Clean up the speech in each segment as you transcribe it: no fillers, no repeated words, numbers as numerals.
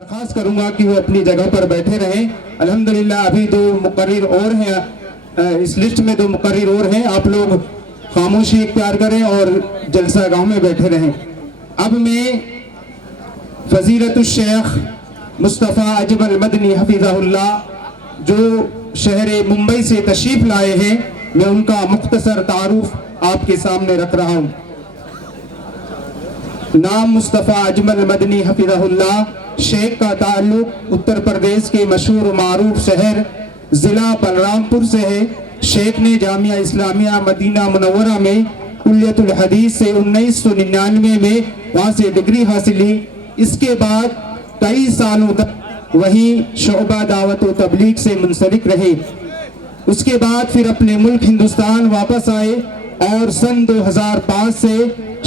درخواست کروں گا کہ وہ اپنی جگہ پر بیٹھے رہیں۔ الحمدللہ ابھی دو مقرر اور ہیں، اس لسٹ میں دو مقرر اور ہیں، آپ لوگ خاموشی اختیار کریں اور جلسہ گاہ میں بیٹھے رہیں۔ اب میں فضیلت الشیخ مصطفیٰ اجمل مدنی حفظہ اللہ جو شہر ممبئی سے تشریف لائے ہیں، میں ان کا مختصر تعارف آپ کے سامنے رکھ رہا ہوں۔ نام مصطفیٰ اجمل مدنی حفظہ اللہ، شیخ کا تعلق اتر پردیش کے مشہور و معروف شہر ضلع بلرامپور سے ہے۔ شیخ نے جامعہ اسلامیہ مدینہ منورہ میں کلیت الحدیث سے 1999 میں وہاں سے ڈگری حاصل کی۔ اس کے بعد کئی سالوں تک وہیں شعبہ دعوت و تبلیغ سے منسلک رہے۔ اس کے بعد پھر اپنے ملک ہندوستان واپس آئے اور سن 2005 سے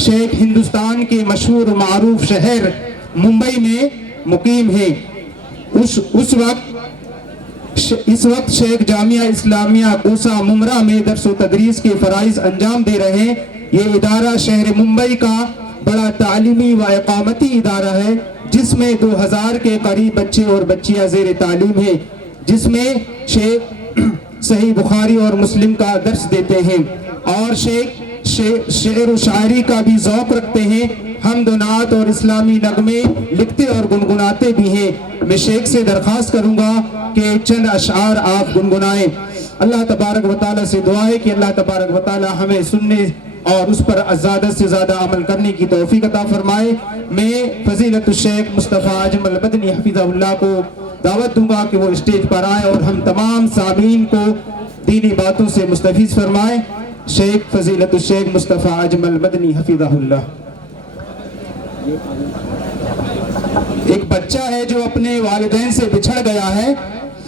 شیخ ہندوستان کے مشہور و معروف شہر ممبئی میں مقیم ہے۔ اس وقت شیخ جامعہ اسلامیہ کوسہ ممرہ میں درس و تدریس کے فرائض انجام دے رہے ہیں۔ یہ ادارہ شہر ممبئی کا بڑا تعلیمی و اقامتی ادارہ ہے، جس میں 2000 کے قریب بچے اور بچیاں زیر تعلیم ہیں، جس میں شیخ صحیح بخاری اور مسلم کا درس دیتے ہیں اور شیخ شعر و شاعری کا بھی ذوق رکھتے ہیں، حمد و نعت اور اسلامی نغمے لکھتے اور گنگناتے بھی ہیں۔ میں شیخ سے درخواست کروں گا کہ چند اشعار آپ گنگنائیں۔ اللہ تبارک و تعالیٰ سے دعا ہے کہ اللہ تبارک و تعالیٰ ہمیں سننے اور اس پر زیادہ سے زیادہ عمل کرنے کی توفیق عطا فرمائے۔ میں فضیلت الشیخ مصطفیٰ اجمل مدنی حفظہ اللہ کو دعوت دوں گا کہ وہ اسٹیج پر آئیں اور ہم تمام سامعین کو دینی باتوں سے مستفیض فرمائیں۔ شیخ فضیلت الشیخ مصطفیٰ اجمل مدنی حفظہ اللہ۔ ایک بچہ ہے جو اپنے والدین سے بچھڑ گیا ہے،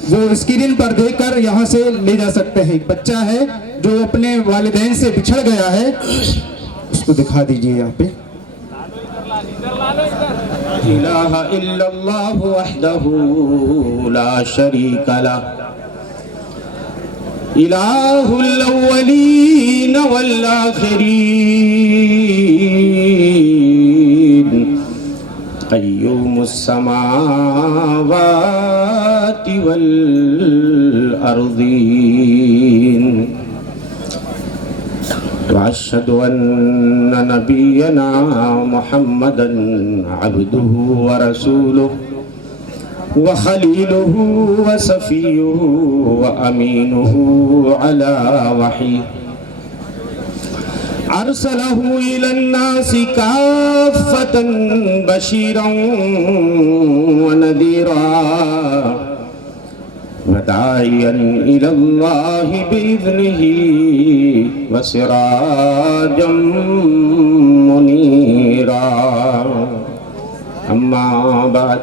وہ اسکرین پر دیکھ کر یہاں سے لے جا سکتے ہیں۔ ایک بچہ ہے جو اپنے والدین سے بچھڑ گیا ہے، اس کو دکھا دیجئے یہاں پہ۔ الہ الا اللہ وحدہ لا شریک لہ، الہ الاولین والآخرین، قیوم السماوات والارضین، واشہد ان نبینا محمدا عبدہ ورسولہ وخلیلہ وصفیہ وامینہ علی وحیہ، ارسلہ الی الناس کافۃ بشیرا ونذیرا وداعیا الی اللہ باذنہ وسراجا منیرا، اما بعد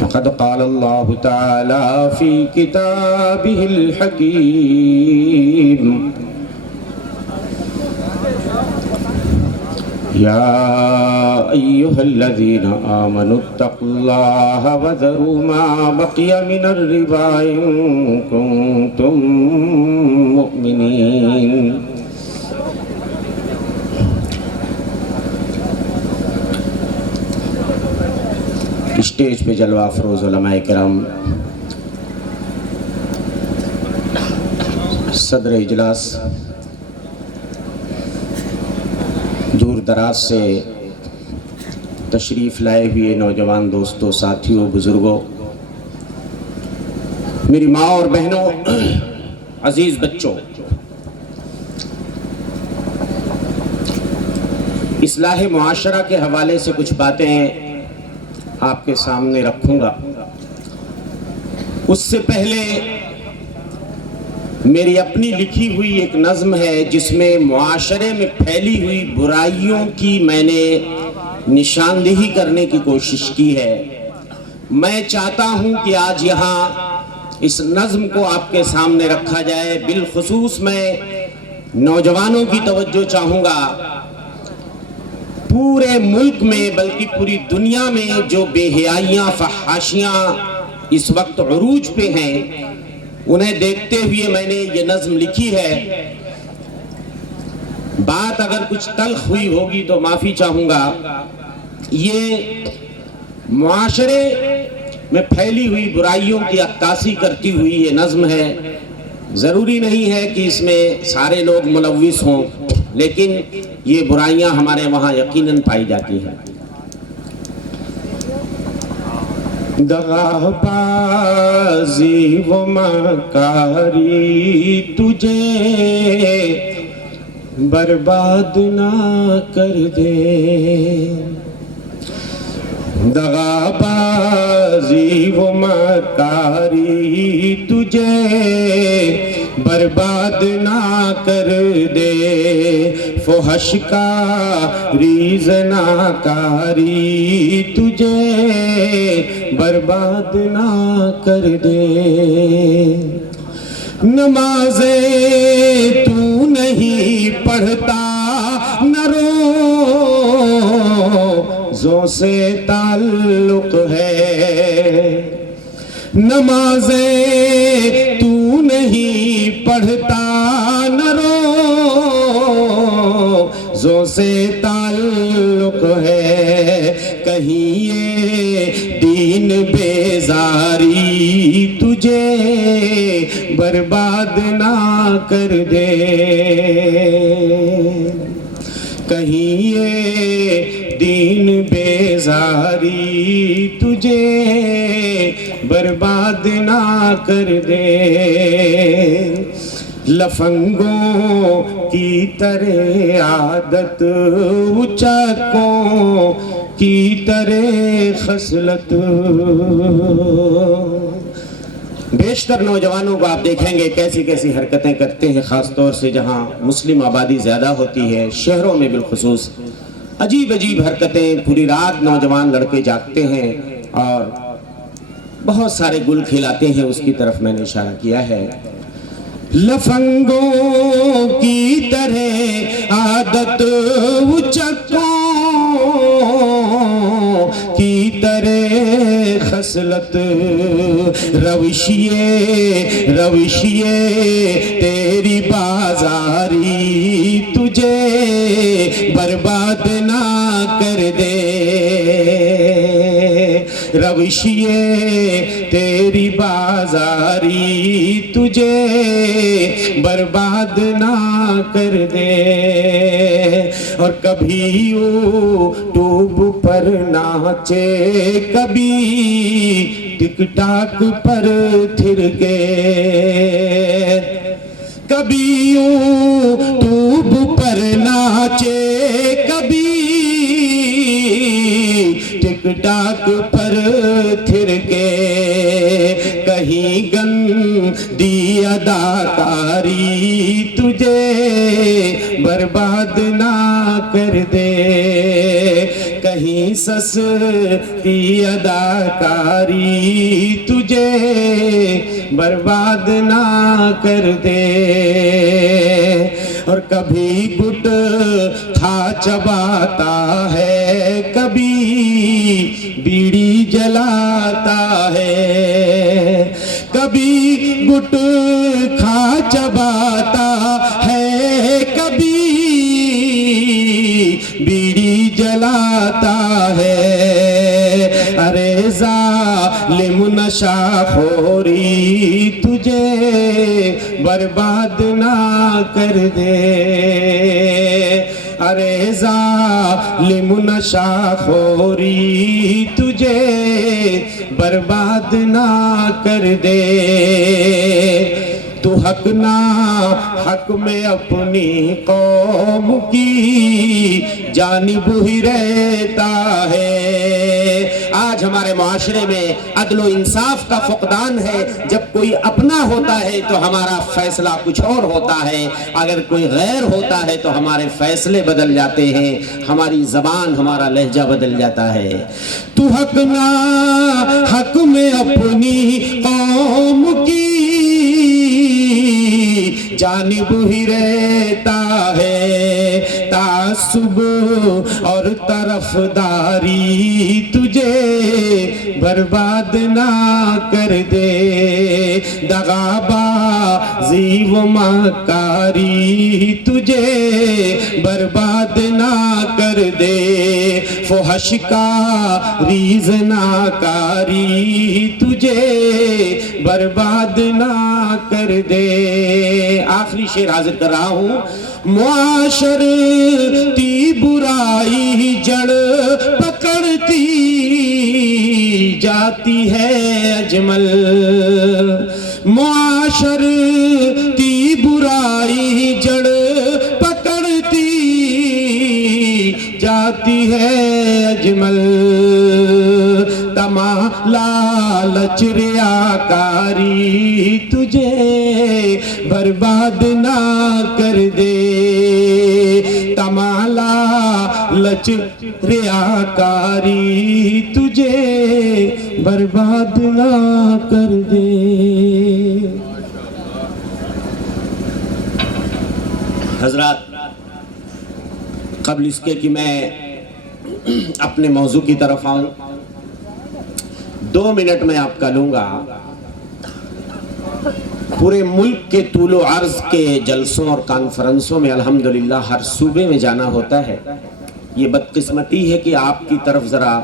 فقد قال اللہ تعالی فی کتابہ الحکیم، یا ایہا الذین آمنوا اتقوا اللہ وذروا ما بقی من الربا ان کنتم مؤمنین۔ اسٹیج پہ جلوہ افروز علماء کرام، صدر اجلاس، دور دراز سے تشریف لائے ہوئے نوجوان دوستوں، ساتھیوں، بزرگوں، میری ماں اور بہنوں، عزیز بچوں، اصلاح معاشرہ کے حوالے سے کچھ باتیں آپ کے سامنے رکھوں گا۔ اس سے پہلے میری اپنی لکھی ہوئی ایک نظم ہے جس میں معاشرے میں پھیلی ہوئی برائیوں کی میں نے نشاندہی کرنے کی کوشش کی ہے۔ میں چاہتا ہوں کہ آج یہاں اس نظم کو آپ کے سامنے رکھا جائے۔ بالخصوص میں نوجوانوں کی توجہ چاہوں گا۔ پورے ملک میں بلکہ پوری دنیا میں جو بے حیائیاں، فحاشیاں اس وقت عروج پہ ہیں، انہیں دیکھتے ہوئے میں نے یہ نظم لکھی ہے بات اگر کچھ تلخ ہوئی ہوگی تو معافی چاہوں گا. یہ معاشرے میں پھیلی ہوئی برائیوں کی عکاسی کرتی ہوئی یہ نظم ہے. ضروری نہیں ہے کہ اس میں سارے لوگ ملوث ہوں، لیکن یہ برائیاں ہمارے وہاں یقیناً پائی جاتی ہیں. دغا بازی و مکاری تجھے برباد نہ کر دے. دغا بازی و مکاری تجھے برباد نہ کر دے. فحش کا ریز ناکاری تجھے برباد نہ کر دے. نمازیں تو نہیں پڑھتا نہ روزوں سے تعلق ہے. نمازیں تو نہیں پڑھتا نہ روزوں سے تعلق ہے. کہیں یہ دین بیزاری تجھے برباد نہ کر دے. کہیں یہ دین بیزاری تجھے برباد نہ کر دے. لفنگوں کی طرح عادت، اچکوں کی طرح خصلت. بیشتر نوجوانوں کو آپ دیکھیں گے کیسی کیسی حرکتیں کرتے ہیں، خاص طور سے جہاں مسلم آبادی زیادہ ہوتی ہے، شہروں میں بالخصوص. عجیب عجیب حرکتیں، پوری رات نوجوان لڑکے جاگتے ہیں اور بہت سارے گل کھلاتے ہیں. اس کی طرف میں نے اشارہ کیا ہے. لفنگوں کی طرح عادت، اچکوں کی طرح خصلت. روشیے تیری بازاری تجھے برباد نہ کر دے. روشیے تیری بازاری تجھے برباد نہ کر دے. اور کبھی یوٹیوب پر ناچے، کبھی ٹک ٹاک پر تھرکے. کبھی یوٹیوب پر ناچے، کبھی ٹک ٹاک پر تھرکے. کہیں گندی اداکاری تجھے برباد نہ کر دے. کہیں سستی اداکاری تجھے برباد نہ کر دے. اور کبھی گٹ کھا چباتا ہے، کبھی بیڑی جلاتا ہے. کبھی گٹ کھا چباتا ہے، کبھی بیڑی جلاتا ہے. ارے ظالم نشہ خوری تجھے برباد نہ کر دے. ارے ظالم نشہ خوری تجھے برباد نہ کر دے. تو حق نہ حق میں اپنی قوم کی جانب ہی رہتا ہے. آج ہمارے معاشرے میں عدل و انصاف کا فقدان ہے. جب کوئی اپنا ہوتا ہے تو ہمارا فیصلہ کچھ اور ہوتا ہے، اگر کوئی غیر ہوتا ہے تو ہمارے فیصلے بدل جاتے ہیں، ہماری زبان، ہمارا لہجہ بدل جاتا ہے. تو حق نہ حق میں اپنی قوم کی جانب ہی رہتا ہے. تعصب اور طرفداری تجھے برباد نہ کر دے، دغابازی و مکاری تجھے برباد نہ کر دے، فحش کا ریز ناکاری تجھے برباد نہ کر دے۔ آخری شعر حاضر کر رہا ہوں۔ معاشرتی برائی جڑ پکڑتی جاتی ہے اجمل، معاشرتی برائی جڑ پکڑتی جاتی ہے اجمل، تما لالچ ریاکاری تجھے برباد نہ کر دے، تما لالچ ریاکاری تجھے برباد نہ کر دے۔ حضرات، قبل اس کے کہ میں اپنے موضوع کی طرف آؤں، 2 منٹ میں آپ کا لوں گا۔ پورے ملک کے طول و عرض کے جلسوں اور کانفرنسوں میں الحمدللہ ہر صوبے میں جانا ہوتا ہے۔ یہ بدقسمتی ہے کہ آپ کی طرف ذرا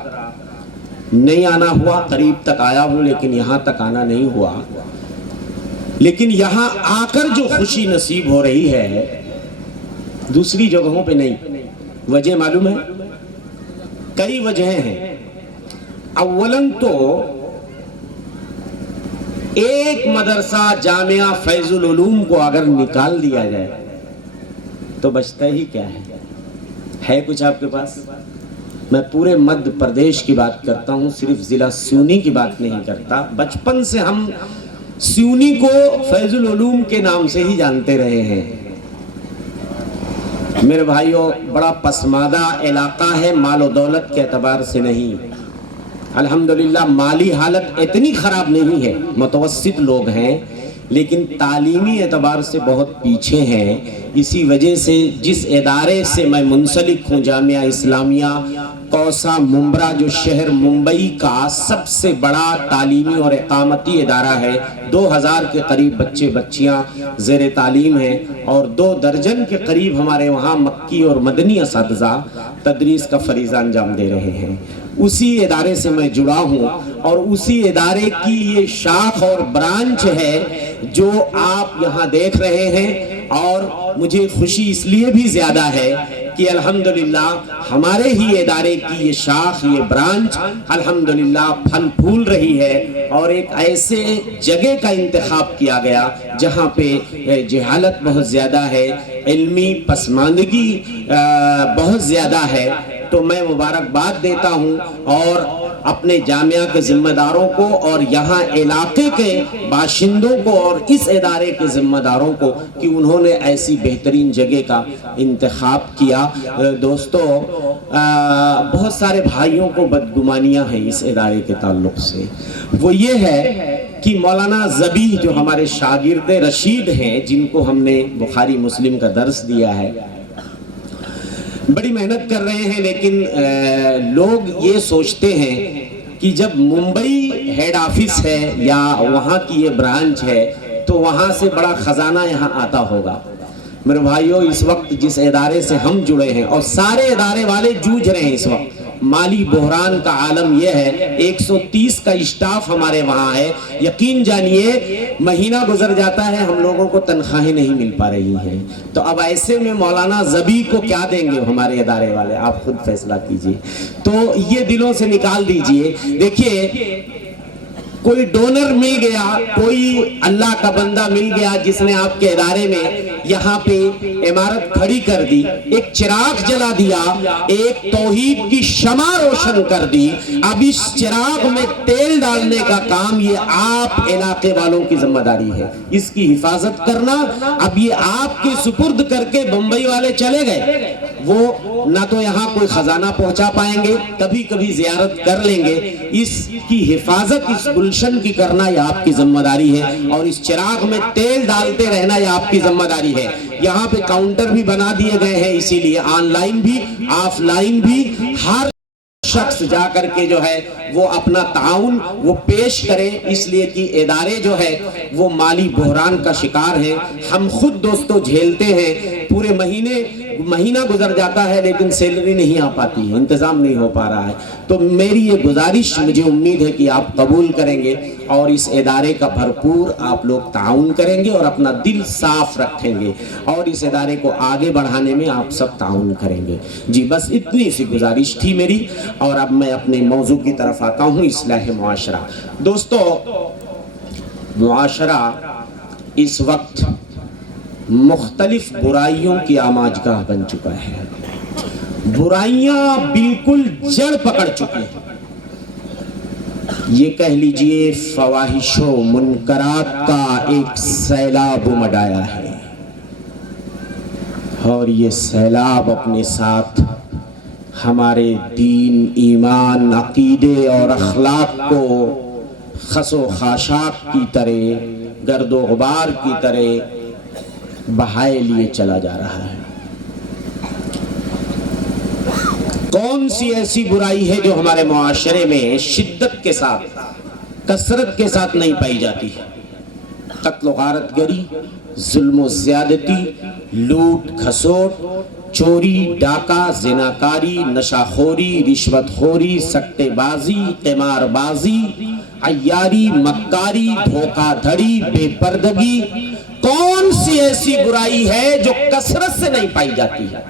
نہیں آنا ہوا، قریب تک آیا ہوں لیکن یہاں تک آنا نہیں ہوا۔ لیکن یہاں آ کر جو خوشی نصیب ہو رہی ہے دوسری جگہوں پہ نہیں۔ وجہ معلوم ہے؟ کئی وجہیں ہیں۔ اولاً تو ایک مدرسہ جامعہ فیض العلوم کو اگر نکال دیا جائے تو بچتا ہی کیا ہے کچھ آپ کے پاس؟ میں پورے مدھیہ پردیش کی بات کرتا ہوں، صرف ضلع سیونی کی بات نہیں کرتا۔ بچپن سے ہم سیونی کو فیض العلوم کے نام سے ہی جانتے رہے ہیں۔ میرے بھائیوں، بڑا پسماندہ علاقہ ہے، مال و دولت کے اعتبار سے نہیں۔ الحمدللہ مالی حالت اتنی خراب نہیں ہے، متوسط لوگ ہیں، لیکن تعلیمی اعتبار سے بہت پیچھے ہیں۔ اسی وجہ سے جس ادارے سے میں منسلک ہوں، جامعہ اسلامیہ کوسہ ممبرا، جو شہر ممبئی کا سب سے بڑا تعلیمی اور اقامتی ادارہ ہے، 2000 کے قریب بچے بچیاں زیر تعلیم ہیں، اور 2 درجن کے قریب ہمارے وہاں مکی اور مدنی اساتذہ تدریس کا فریضہ انجام دے رہے ہیں۔ اسی ادارے سے میں جڑا ہوں، اور اسی ادارے کی یہ شاخ اور برانچ ہے جو آپ یہاں دیکھ رہے ہیں۔ اور مجھے خوشی اس لیے بھی زیادہ ہے کہ الحمدللہ ہمارے ہی ادارے کی یہ شاخ، یہ برانچ الحمدللہ پھل پھول رہی ہے، اور ایک ایسے جگہ کا انتخاب کیا گیا جہاں پہ جہالت بہت زیادہ ہے، علمی پسماندگی بہت زیادہ ہے۔ تو میں مبارکباد دیتا ہوں اور اپنے جامعہ کے ذمہ داروں کو اور یہاں علاقے کے باشندوں کو اور اس ادارے کے ذمہ داروں کو کہ انہوں نے ایسی بہترین جگہ کا انتخاب کیا۔ دوستو، بہت سارے بھائیوں کو بدگمانیاں ہیں اس ادارے کے تعلق سے۔ وہ یہ ہے کہ مولانا ذبیح جو ہمارے شاگرد رشید ہیں، جن کو ہم نے بخاری مسلم کا درس دیا ہے، بڑی محنت کر رہے ہیں، لیکن لوگ یہ سوچتے ہیں کہ جب ممبئی ہیڈ آفس ہے یا وہاں کی یہ برانچ ہے تو وہاں سے بڑا خزانہ یہاں آتا ہوگا۔ میرے بھائیوں، اس وقت جس ادارے سے ہم جڑے ہیں، اور سارے ادارے والے جوجھ رہے ہیں اس وقت، مالی بحران کا عالم یہ ہے، 130 کا اسٹاف ہمارے وہاں ہے۔ یقین جانیے مہینہ گزر جاتا ہے، ہم لوگوں کو تنخواہیں نہیں مل پا رہی ہیں۔ تو اب ایسے میں مولانا ذبیح کو کیا دیں گے ہمارے ادارے والے؟ آپ خود فیصلہ کیجئے۔ تو یہ دلوں سے نکال دیجئے۔ دیکھیے، کوئی ڈونر مل گیا، کوئی اللہ کا بندہ مل گیا جس نے آپ کے ادارے میں یہاں پہ عمارت کھڑی کر دی، ایک چراغ جلا دیا، ایک توحید کی شمع روشن کر دی۔ اب اس چراغ میں تیل ڈالنے کا کام یہ آپ علاقے والوں کی ذمہ داری ہے، اس کی حفاظت کرنا۔ اب یہ آپ کے سپرد کر کے بمبئی والے چلے گئے، وہ نہ تو یہاں کوئی خزانہ پہنچا پائیں گے، کبھی کبھی زیارت کر لیں گے۔ اس کی حفاظت اس گلشن کی کرنا یہ آپ کی ذمہ داری ہے، اور اس چراغ میں تیل ڈالتے رہنا یہ آپ کی ذمہ داری ہے۔ یہاں پہ کاؤنٹر بھی بنا دیے گئے ہیں، اسی لیے آن لائن بھی آف لائن بھی ہر شخص جا کر کے جو ہے وہ اپنا تعاون وہ پیش کرے، اس لیے کہ ادارے جو ہے وہ مالی بحران کا شکار ہیں۔ ہم خود دوستو جھیلتے ہیں، پورے مہینہ گزر جاتا ہے لیکن سیلری نہیں آ پاتی ہے، انتظام نہیں ہو پا رہا ہے۔ تو میری یہ گزارش، مجھے امید ہے کہ آپ قبول کریں گے اور اس ادارے کا بھرپور آپ لوگ تعاون کریں گے اور اپنا دل صاف رکھیں گے، اور اس ادارے کو آگے بڑھانے میں آپ سب تعاون کریں گے۔ جی بس اتنی سی گزارش تھی میری، اور اب میں اپنے موضوع کی طرف آتا ہوں، اصلاح معاشرہ۔ دوستو، معاشرہ اس وقت مختلف برائیوں کی آماجگاہ بن چکا ہے، برائیاں بالکل جڑ پکڑ چکی ہیں۔ یہ کہہ لیجئے فواحش و منکرات کا ایک سیلاب مڈایا ہے، اور یہ سیلاب اپنے ساتھ ہمارے دین، ایمان، عقیدے اور اخلاق کو خس و خاشاک کی طرح، گرد و غبار کی طرح بہائے لیے چلا جا رہا ہے۔ کون سی ایسی برائی ہے جو ہمارے معاشرے میں شدت کے ساتھ، کثرت کے ساتھ نہیں پائی جاتی ہے؟ قتل و غارت گری، ظلم و زیادتی، لوٹ کھسوٹ، چوری، ڈاکہ، زناکاری، نشہ خوری، رشوت خوری، سٹے بازی، قمار بازی، عیاری، مکاری، دھوکہ دھڑی، بے پردگی۔ کون سی ایسی برائی ہے جو کثرت سے نہیں پائی جاتی ہے؟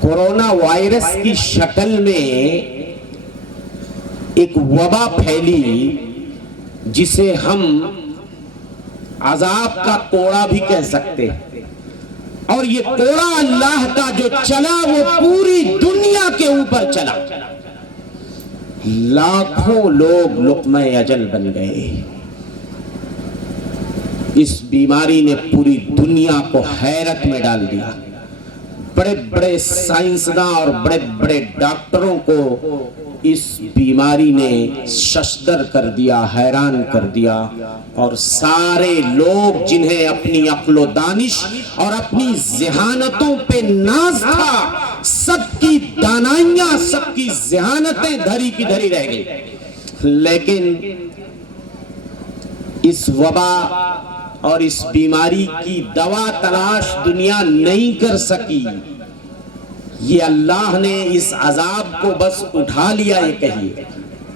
کورونا وائرس کی شکل میں ایک وبا پھیلی جسے ہم عذاب کا کوڑا بھی کہہ سکتے ہیں، اور یہ کوڑا اللہ کا جو چلا وہ پوری دنیا کے اوپر چلا، لاکھوں لوگ لقمہ اجل بن گئے۔ اس بیماری نے پوری دنیا کو حیرت میں ڈال دیا۔ بڑے بڑے سائنسداں اور بڑے بڑے ڈاکٹروں کو اس بیماری نے ششدر کر دیا، حیران کر دیا، اور سارے لوگ جنہیں اپنی عقل و دانش اور اپنی ذہانتوں پہ ناز تھا، سب کی دانائیاں، سب کی ذہانتیں دھری کی دھری رہ گئی۔ لیکن اس وبا اور اس بیماری کی دوا تلاش دنیا نہیں کر سکی۔ یہ اللہ نے اس عذاب کو بس اٹھا لیا۔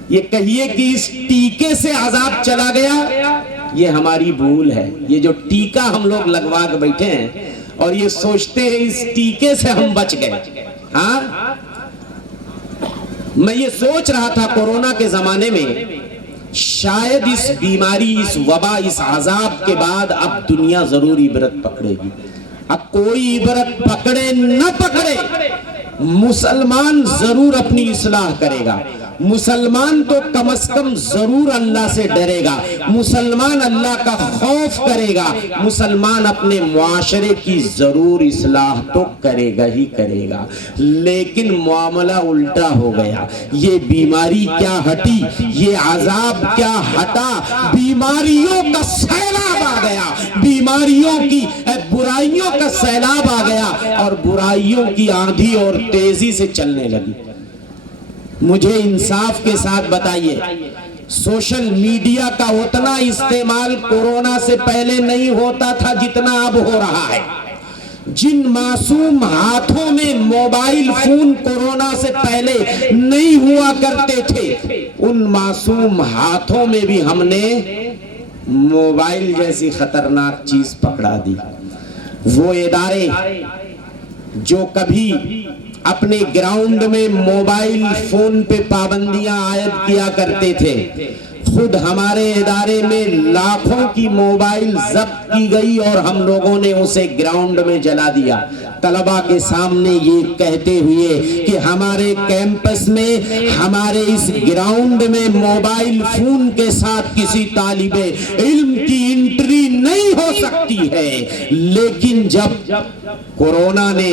یہ کہیے کہ اس ٹیکے سے عذاب چلا گیا، یہ ہماری بھول ہے۔ یہ جو ٹیکہ ہم لوگ لگوا کے بیٹھے ہیں اور یہ سوچتے ہیں اس ٹیکے سے ہم بچ گئے۔ ہاں، میں یہ سوچ رہا تھا کورونا کے زمانے میں شاید اس بیماری، اس وبا، اس عذاب کے بعد اب دنیا ضرور عبرت پکڑے گی۔ اب کوئی عبرت پکڑے نہ پکڑے، مسلمان ضرور اپنی اصلاح کرے گا، مسلمان تو کم از کم ضرور اللہ سے ڈرے گا، مسلمان اللہ کا خوف کرے گا، مسلمان اپنے معاشرے کی ضرور اصلاح تو کرے گا ہی کرے گا۔ لیکن معاملہ الٹا ہو گیا۔ یہ بیماری کیا ہٹی، یہ عذاب کیا ہٹا، بیماریوں کا سیلاب آ گیا، بیماریوں کی برائیوں کا سیلاب آ گیا، اور برائیوں کی آندھی اور تیزی سے چلنے لگی۔ مجھے انصاف کے ساتھ بتائیے، سوشل میڈیا کا اتنا استعمال کورونا سے پہلے نہیں ہوتا تھا جتنا اب ہو رہا ہے۔ جن معصوم ہاتھوں میں موبائل فون کورونا سے پہلے نہیں ہوا کرتے تھے، ان معصوم ہاتھوں میں بھی ہم نے موبائل جیسی خطرناک چیز پکڑا دی۔ وہ ادارے جو کبھی اپنے گراؤنڈ میں موبائل فون پہ پابندیاں عائد کیا کرتے تھے، خود ہمارے ادارے میں لاکھوں کی موبائل ضبط کی گئی اور ہم لوگوں نے اسے گراؤنڈ میں جلا دیا، طلبہ کے سامنے یہ کہتے ہوئے کہ ہمارے کیمپس میں، ہمارے اس گراؤنڈ میں موبائل فون کے ساتھ کسی طالب علم کی انٹری نہیں ہو سکتی ہے۔ لیکن جب کورونا نے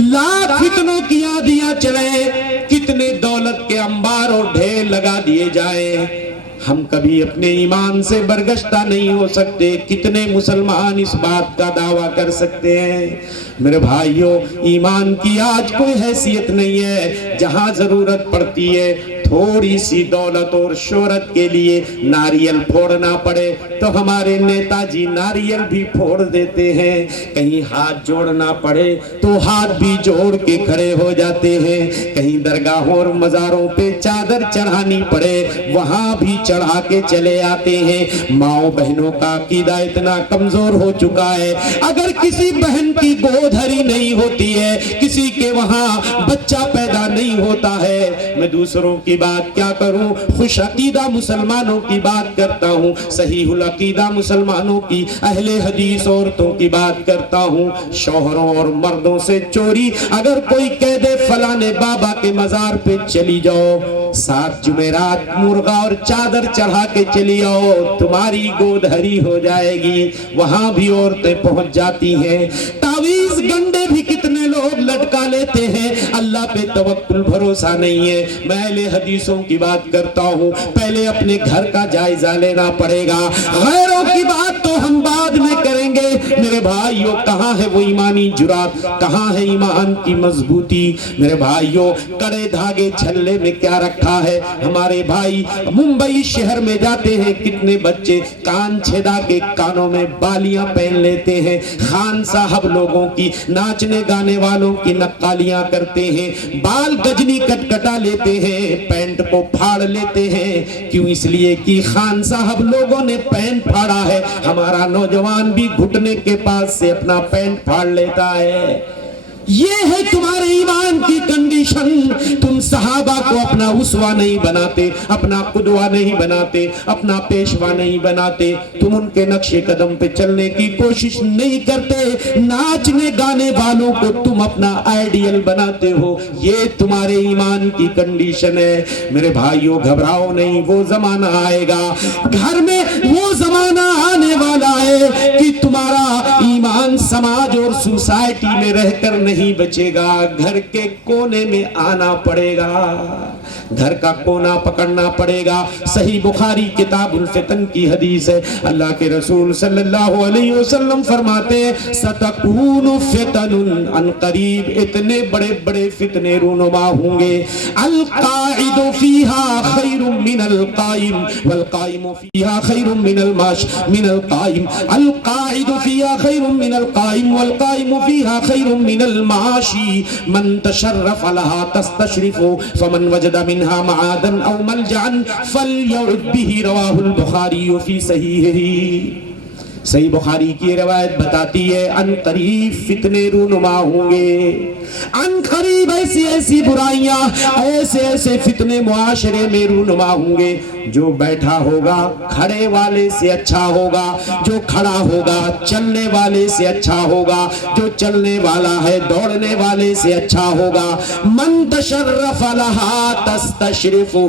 لاکھ فتنوں کی آندیاں چلیں، کتنے دولت کے انبار اور ڈھیر لگا دیے جائیں، ہم کبھی اپنے ایمان سے برگشتہ نہیں ہو سکتے۔ کتنے مسلمان اس بات کا دعویٰ کر سکتے ہیں؟ میرے بھائیوں، ایمان کی آج کوئی حیثیت نہیں ہے۔ جہاں ضرورت پڑتی ہے تھوڑی سی دولت اور شہرت کے لیے ناریل پھوڑنا پڑے تو ہمارے نیتا جی ناریل بھی پھوڑ دیتے ہیں، کہیں ہاتھ جوڑنا پڑے تو ہاتھ بھی جوڑ کے کھڑے ہو جاتے ہیں، کہیں درگاہوں اور مزاروں پہ چادر چڑھانی پڑے وہاں بھی چڑھا کے چلے آتے ہیں۔ ماؤں بہنوں کا عقیدہ اتنا کمزور ہو چکا ہے، اگر کسی بہن کی گود ہری نہیں ہوتی ہے، کسی کے وہاں بچہ پیدا نہیں ہوتا ہے، میں دوسروں کی بات کیا کروں، خوش عقیدہ مسلمانوں کی بات کرتا ہوں، صحیح العقیدہ مسلمانوں کی، اہل حدیث عورتوں کی بات کرتا ہوں۔ شوہروں اور مردوں سے چوری اگر کوئی کہہ دے فلانے بابا کے مزار پہ چلی جاؤ، 7 جمعرات مرغا اور چادر چڑھا کے چلی آؤ، تمہاری گود ہری ہو جائے گی، وہاں بھی عورتیں پہنچ جاتی ہیں۔ تعویذ گنڈے بھی کتنے لوگ لٹکا لیتے ہیں، اللہ پہ توکل بھروسہ نہیں ہے۔ میں اہل حدیثوں کی بات کرتا ہوں، پہلے اپنے گھر کا جائزہ لینا پڑے گا، غیروں کی بات تو ہم بعد میں کریں گے۔ میرے بھائیوں، کہاں ہے وہ ایمانی جرات، کہاں ہے ایمان کی مضبوطی؟ میرے بھائیوں، کڑے دھاگے چھلے میں کیا رکھا ہے؟ ہمارے بھائی ممبئی شہر میں جاتے ہیں، کتنے بچے کان چھیدا کے کانوں میں بالیاں پہن لیتے ہیں، خان صاحب لوگوں کی، ناچنے گانے والوں کی نقالیاں کرتے ہیں، بال گجنی کٹ کٹا لیتے ہیں، پینٹ کو پھاڑ لیتے ہیں۔ کیوں؟ اس لیے کہ خان صاحب لوگوں نے پینٹ پھاڑا ہے، ہمارا نوجوان بھی گھٹنے کے پاس سے اپنا پینٹ پھاڑ لیتا ہے۔ یہ ہے تمہارے ایمان کی کنڈیشن۔ تم صحابہ کو اپنا اسوہ نہیں بناتے، اپنا قدوہ نہیں بناتے، اپنا پیشوا نہیں بناتے، تم ان کے نقش قدم پہ چلنے کی کوشش نہیں کرتے، ناچنے گانے والوں کو تم اپنا آئیڈیل بناتے ہو، یہ تمہارے ایمان کی کنڈیشن ہے۔ میرے بھائیوں، گھبراؤ نہیں، وہ زمانہ آئے گا، گھر میں وہ زمانہ آنے والا ہے کہ تمہارا ایمان سماج اور سوسائٹی میں رہ کر نہیں بچے گا، گھر کے کونے میں آنا پڑے گا، گھر کا کونا پکڑنا پڑے گا۔ صحیح بخاری کتاب الفتن کی حدیث ہے، اللہ کے رسول صلی اللہ علیہ وسلم فرماتے ہیں ستکون فتن، ان قریب اتنے بڑے بڑے فتنے رونما ہوں گے، القاعد فیہا خیر من القائم والقائم فیہا خیر من الماش من القائم، القاعد فیہا خیر من القائم والقائم فیہا خیر من الماشی، من تشرف لها تستشرف، فمن وجد منها معادا او ملجعا فلیعد به، رواہ البخاری فی صحیحہ۔ صحیح بخاری کی روایت بتاتی ہے ان قریب فتنے رونما ہوں گے، ان قریب ایسی ایسی برائیاں، ایسے ایسے فتنے معاشرے میں رونما ہوں گے، جو بیٹھا ہوگا کھڑے والے سے اچھا ہوگا، جو کھڑا ہوگا چلنے والے سے اچھا ہوگا، جو چلنے والا ہے دوڑنے والے سے اچھا ہوگا، من تشرف لہا تستشرفہ،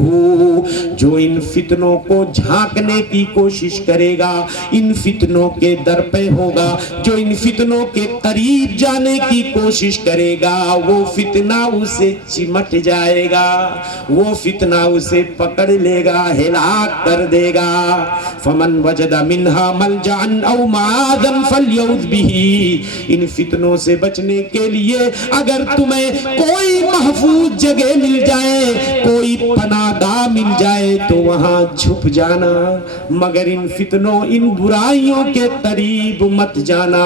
جو ان فتنوں کو جھانکنے کی کوشش کرے گا، ان فتنوں کے در پہ ہوگا، جو ان فتنوں کے قریب جانے کی کوشش کرے گا، وہ فتنہ اسے چمٹ جائے گا، وہ فتنہ اسے پکڑ لے گا، ہلاک کر دے گا۔ فمن وجد منہا ملجعن او معاذا فلیعوذ بہ، ان فتنوں سے بچنے کے لیے اگر تمہیں کوئی محفوظ جگہ مل جائے، کوئی پناہ گاہ مل جائے تو وہاں چھپ جانا، مگر ان فتنوں ان برائیوں کے قریب مت جانا۔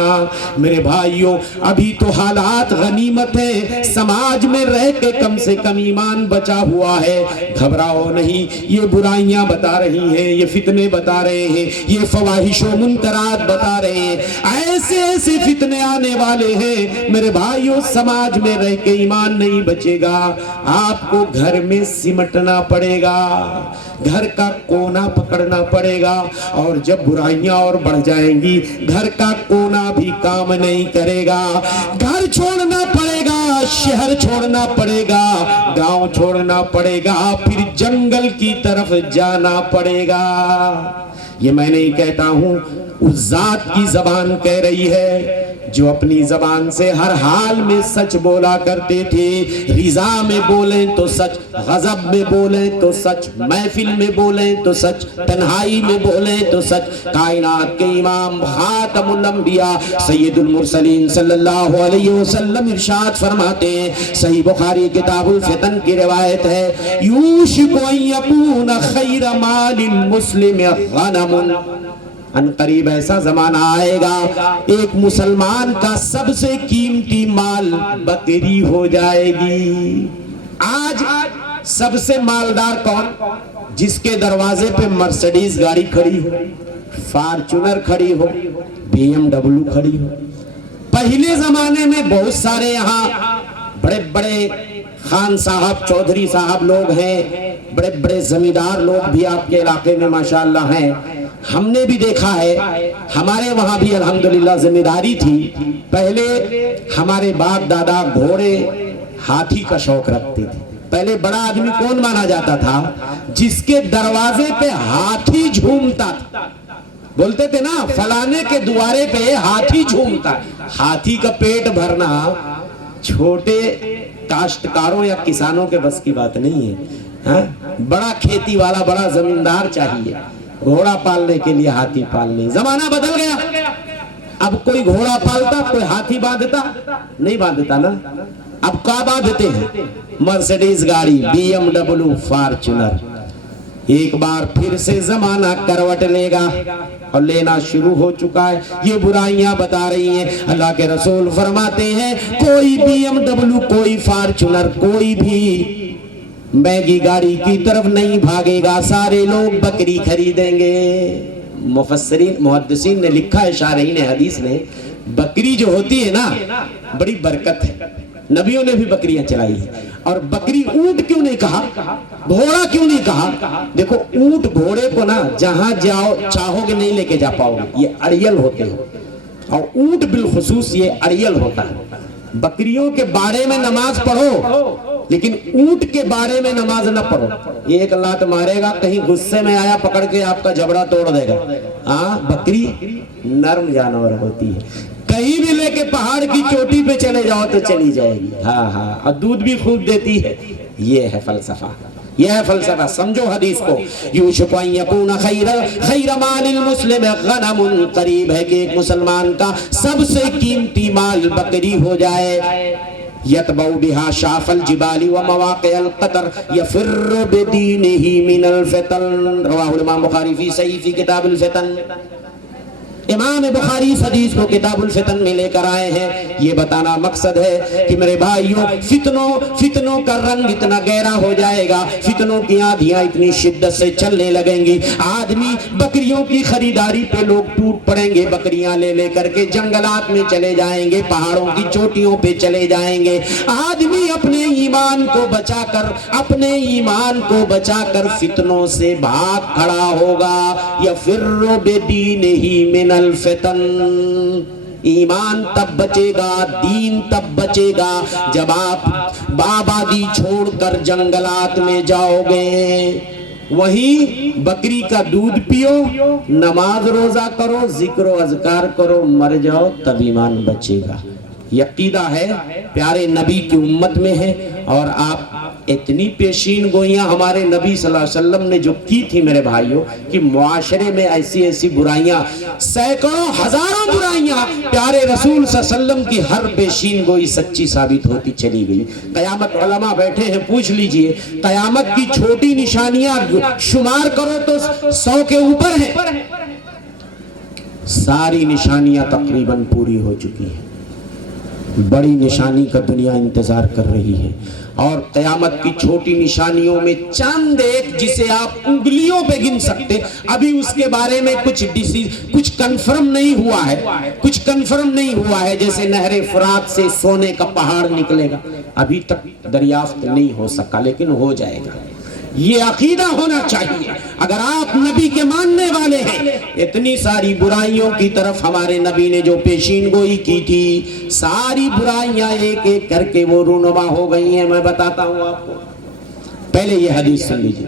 میرے بھائیوں، ابھی تو حالات غنیمت ہے، سماج میں رہ کے کم سے کم ایمان بچا ہوا ہے، گھبراؤ نہیں، یہ برائیاں بتا رہی ہیں، یہ فتنے بتا رہے ہیں، یہ فواحش و منکرات بتا رہے ہیں، ایسے ایسے فتنے آنے والے ہیں۔ میرے بھائیوں، سماج میں رہ کے ایمان نہیں بچے گا، آپ کو گھر میں سمٹنا پڑے گا، گھر کا کونا پکڑنا پڑے گا، اور جب برائیاں اور بڑھ جائیں گی گھر کا کونا بھی کام نہیں کرے گا، گھر چھوڑنا پڑے گا، شہر چھوڑنا پڑے گا، گاؤں چھوڑنا پڑے گا، پھر جنگل کی طرف جانا پڑے گا۔ یہ میں نہیں کہتا ہوں، اس ذات کی زبان کہہ رہی ہے جو اپنی زبان سے ہر حال میں سچ بولا کرتے تھے. رضا میں بولیں تو سچ، غضب میں بولیں تو سچ، محفل میں بولیں تو سچ، تنہائی میں بولیں تو سچ. کائنات کے امام خاتم الانبیاء سید المرسلین صلی اللہ علیہ وسلم ارشاد فرماتے ہیں، صحیح بخاری کتاب الفتن کی روایت ہے، یوشک ان یکون خیر مال المسلم غنم. ان قریب ایسا زمانہ آئے گا ایک مسلمان کا سب سے قیمتی مال بکری ہو جائے گی. آج سب سے مالدار کون؟ جس کے دروازے پہ مرسیڈیز گاڑی کھڑی ہو، فارچونر کھڑی ہو، بی ایم ڈبلیو کھڑی ہو. پہلے زمانے میں بہت سارے یہاں بڑے بڑے خان صاحب، چودھری صاحب لوگ ہیں، بڑے بڑے زمیندار لوگ بھی آپ کے علاقے میں ماشاءاللہ ہیں. ہم نے بھی دیکھا ہے، ہمارے وہاں بھی الحمدللہ ذمہ تھی. پہلے ہمارے باپ دادا گھوڑے ہاتھی کا شوق رکھتے تھے. پہلے بڑا آدمی کون مانا جاتا تھا؟ جس کے دروازے پہ ہاتھی جھومتا تھا. بولتے تھے نا فلانے کے دوارے پہ ہاتھی جھومتا. ہاتھی کا پیٹ بھرنا چھوٹے کاشتکاروں یا کسانوں کے بس کی بات نہیں ہے. بڑا کھیتی والا، بڑا زمیندار چاہیے گھوڑا پالنے کے لیے، ہاتھی پالنے. زمانہ بدل گیا، اب کوئی گھوڑا پالتا، کوئی ہاتھی باندھتا نہیں، باندھتا نا. اب کیا باندھتے ہیں؟ مرسیڈیز گاڑی، بی ایم ڈبلیو، فارچونر. ایک بار پھر سے زمانہ کروٹ لے گا اور لینا شروع ہو چکا ہے. یہ برائیاں بتا رہی ہیں. اللہ کے رسول فرماتے ہیں کوئی بی ایم ڈبلیو، کوئی فارچونر، کوئی بھی مہنگی گاڑی کی طرف نہیں بھاگے گا، سارے لوگ بکری خریدیں گے. مفسرین محدثین نے لکھا ہے، شارحین حدیث نے، بکری جو ہوتی ہے نا بڑی برکت ہے. نبیوں نے بھی بکریاں چلائی ہیں. اور بکری، اونٹ کیوں نہیں کہا، گھوڑا کیوں نہیں کہا؟ دیکھو اونٹ گھوڑے کو نا جہاں جاؤ چاہو گے نہیں لے کے جا پاؤ گے، یہ اڑیل ہوتے ہیں. اور اونٹ بالخصوص یہ اڑیل ہوتا ہے. بکریوں کے بارے میں نماز پڑھو لیکن اونٹ کے بارے میں نماز نہ پڑھو. یہ ایک لات مارے گا، کہیں غصے میں آیا پکڑ کے آپ کا جبڑا توڑ دے گا. ہاں بکری نرم جانور ہوتی ہے، کہیں بھی لے کے پہاڑ کی چوٹی پہ چلے جاؤ تو چلی جائے گی. ہاں اور دودھ بھی خوب دیتی ہے. یہ ہے فلسفہ، یہ ہے فلسفہ. سمجھو حدیث کو. یوشک ان یکون خیر مال المسلم غنم. قریب ہے کہ ایک مسلمان کا سب سے قیمتی مال بکری ہو جائے. یتبع بها شاف الجبال ومواقع القطر یفر بدینہ من الفتن. رواہ الامام بخاری فی صحیح فی کتاب الفتن. امام بخاری اس حدیث کو کتاب الفتن میں لے کر آئے ہیں. یہ بتانا مقصد ہے کہ میرے بھائیوں، فتنوں کا رنگ اتنا گہرا ہو جائے گا، فتنوں کی آندھیاں اتنی شدت سے چلنے لگیں گی. آدمی بکریوں کی خریداری پہ لوگ ٹوٹ پڑیں گے، بکریاں لے لے کر کے جنگلات میں چلے جائیں گے، پہاڑوں کی چوٹیوں پہ چلے جائیں گے. آدمی اپنے ایمان کو بچا کر فتنوں سے بھاگ کھڑا ہوگا. یفر بدینہ من الفتن. ایمان تب بچے گا، دین تب بچے گا جب آپ آبادی چھوڑ کر جنگلات میں جاؤ گے. وہیں بکری کا دودھ پیو، نماز روزہ کرو، ذکر و اذکار کرو، مر جاؤ تب ایمان بچے گا. یہ عقیدہ ہے، پیارے نبی کی امت میں ہے. اور آپ اتنی پیشین گوئیاں ہمارے نبی صلی اللہ علیہ وسلم نے جو کی تھی میرے بھائیوں، کہ معاشرے میں ایسی برائیاں، سینکڑوں ہزاروں برائیاں، پیارے رسول صلی اللہ علیہ وسلم کی ہر پیشین گوئی سچی ثابت ہوتی چلی گئی. قیامت، علماء بیٹھے ہیں، پوچھ لیجئے قیامت کی چھوٹی نشانیاں شمار کرو تو 100 کے اوپر ہیں. ساری نشانیاں تقریباً پوری ہو چکی ہیں. بڑی نشانی کا دنیا انتظار کر رہی ہے. اور قیامت کی چھوٹی نشانیوں میں چند ایک جسے آپ انگلیوں پہ گن سکتے، ابھی اس کے بارے میں کچھ کنفرم نہیں ہوا ہے. جیسے نہر فرات سے سونے کا پہاڑ نکلے گا، ابھی تک دریافت نہیں ہو سکا، لیکن ہو جائے گا. یہ عقیدہ ہونا چاہیے اگر آپ نبی کے ماننے والے ہیں. اتنی ساری برائیوں کی طرف ہمارے نبی نے جو پیشین گوئی کی تھی، ساری برائیاں ایک ایک کر کے وہ رونما ہو گئی ہیں. میں بتاتا ہوں آپ کو. پہلے یہ حدیث سن لیجیے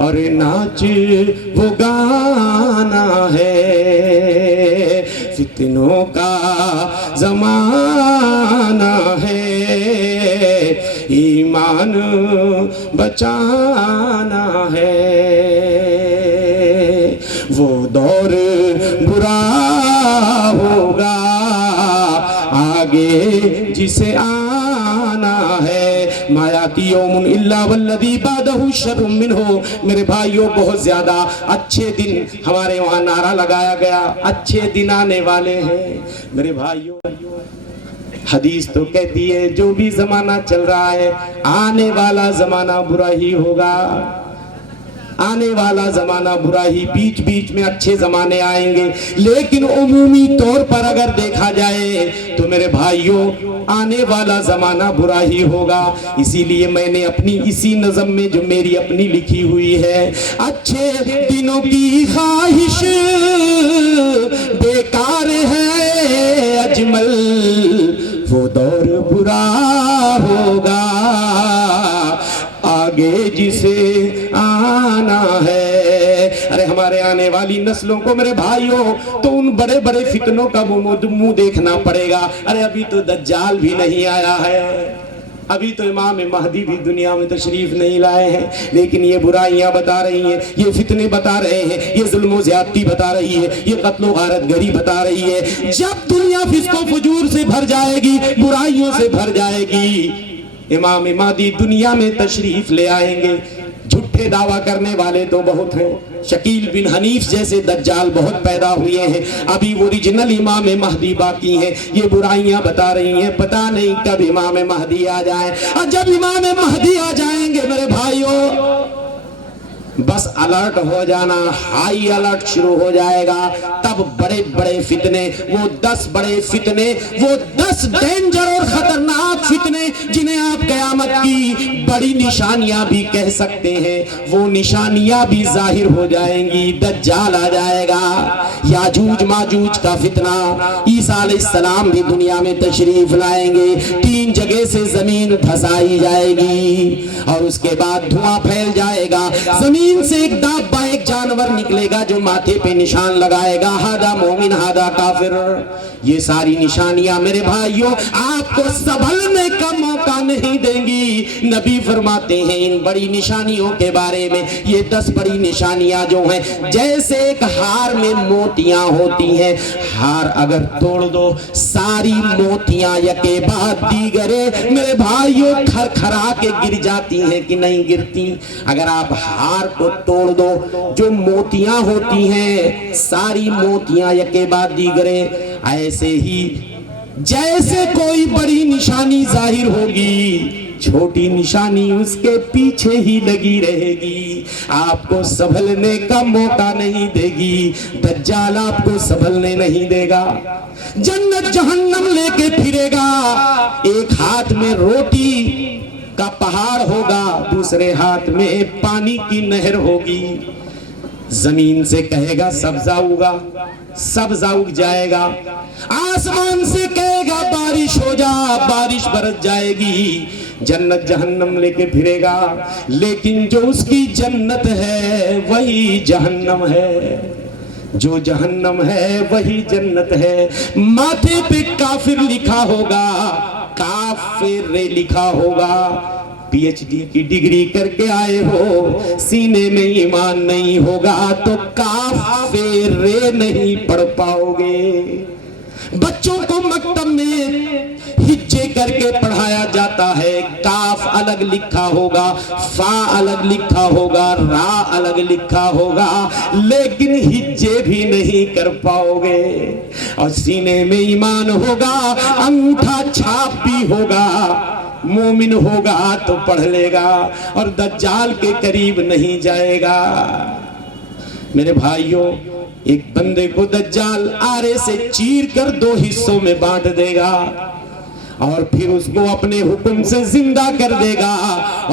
اور ناچ وہ گانا ہے، فتنوں کا زمانہ ہے، ایمان بچانا ہے، وہ دور برا ہوگا آگے جسے آنا ہے، ما یاتی یوم الا والذی بعدہ شر منہ۔ میرے بھائیوں بہت زیادہ اچھے دن ہمارے وہاں نعرہ لگایا گیا، اچھے دن آنے والے ہیں میرے بھائیوں۔ حدیث تو کہتی ہے جو بھی زمانہ چل رہا ہے آنے والا زمانہ برا ہی ہوگا، آنے والا زمانہ برا ہی، بیچ بیچ میں اچھے زمانے آئیں گے، لیکن عمومی طور پر اگر دیکھا جائے تو میرے بھائیوں آنے والا زمانہ برا ہی ہوگا۔ اسی لیے میں نے اپنی اسی نظم میں جو میری اپنی لکھی ہوئی ہے، اچھے دنوں کی خواہش بیکار ہے اجمل، وہ دور برا ہوگا آگے جسے آنا ہے۔ ارے ہمارے آنے والی نسلوں کو میرے بھائیوں تو ان بڑے بڑے فتنوں کا منہ دیکھنا پڑے گا۔ ارے ابھی تو دجال بھی نہیں آیا ہے، ابھی تو امام مہدی بھی دنیا میں تشریف نہیں لائے ہیں، لیکن یہ برائیاں بتا رہی ہیں، یہ فتنے بتا رہے ہیں، یہ ظلم و زیادتی بتا رہی ہے، یہ قتل و غارت گری بتا رہی ہے۔ جب دنیا فسق و فجور سے بھر جائے گی، برائیوں سے بھر جائے گی، امام مہدی دنیا میں تشریف لے آئیں گے۔ جھوٹے دعویٰ کرنے والے تو بہت ہیں، شکیل بن حنیف جیسے دجال بہت پیدا ہوئے ہیں، ابھی اوریجنل امام مہدی باقی ہیں۔ یہ برائیاں بتا رہی ہیں، پتہ نہیں کب امام مہدی آ جائیں، اور جب امام مہدی آ جائیں گے میرے بھائیوں بس الرٹ ہو جانا، ہائی الرٹ شروع ہو جائے گا۔ تب بڑے بڑے فتنے، وہ 10 بڑے فتنے، وہ 10 ڈینجر اور خطرناک فتنے جنہیں آپ قیامت کی بڑی نشانیاں بھی کہہ سکتے ہیں، وہ نشانیاں بھی ظاہر ہو جائیں گی۔ دجال آ جائے گا، یاجوج ماجوج کا فتنہ، عیسیٰ علیہ السلام بھی دنیا میں تشریف لائیں گے، 3 جگہ سے زمین دھسائی جائے گی اور اس کے بعد دھواں پھیل جائے گا، زمین سے ایک دابہ، ایک جانور نکلے گا جو ماتھے پہ نشان لگائے گا، ہادہ مومن ہادہ کافر۔ یہ ساری نشانیاں میرے بھائیوں آپ کو سنبھلنے کا موقع نہیں دیں گی۔ نبی فرماتے ہیں ان بڑی نشانیوں کے بارے میں، یہ 10 بڑی نشانیاں جو ہیں جیسے ایک ہار میں موتیاں ہوتی ہیں، ہار اگر توڑ دو ساری موتیاں یکے بعد دیگرے میرے بھائیوں کھر کھرا کے گر جاتی ہیں کہ نہیں گرتی؟ اگر آپ ہار کو توڑ دو جو موتیاں ہوتی ہیں ساری موتیاں یکے بعد دیگرے، ایسے ہی جیسے کوئی بڑی نشانی ظاہر ہوگی چھوٹی نشانی اس کے پیچھے ہی لگی رہے گی، آپ کو سنبھلنے کا موقع نہیں دے گی۔ دجال آپ کو سنبھلنے نہیں دے گا، جنت جہنم لے کے پھرے گا، ایک ہاتھ میں روٹی کا پہاڑ ہوگا، دوسرے ہاتھ میں پانی کی نہر ہوگی، زمین سے کہے گا سبزہ اگا، سبزہ اگ جائے گا، آسمان سے کہے گا بارش ہو جا، بارش برس جائے گی، جنت جہنم لے کے پھرے گا، لیکن جو اس کی جنت ہے وہی جہنم ہے، جو جہنم ہے وہی جنت ہے۔ ماتھے پہ کافر لکھا ہوگا، کافر لکھا ہوگا، پی ایچ ڈی کی ڈگری کر کے آئے ہو، سینے میں ایمان نہیں ہوگا تو کافر نہیں پڑھ پاؤ گے۔ بچوں کو مکتب میں ہجے کر کے پڑھایا جاتا ہے، کاف الگ لکھا ہوگا، فا الگ لکھا ہوگا، را الگ لکھا ہوگا، لیکن ہجے بھی نہیں کر پاؤ گے۔ اور سینے میں ایمان ہوگا، انگوٹھا چھاپ بھی ہوگا، مومن ہوگا تو پڑھ لے گا اور دجال کے قریب نہیں جائے گا۔ میرے بھائیوں ایک بندے کو دجال آرے سے چیر کر 2 حصوں میں بانٹ دے گا اور پھر اس کو اپنے حکم سے زندہ کر دے گا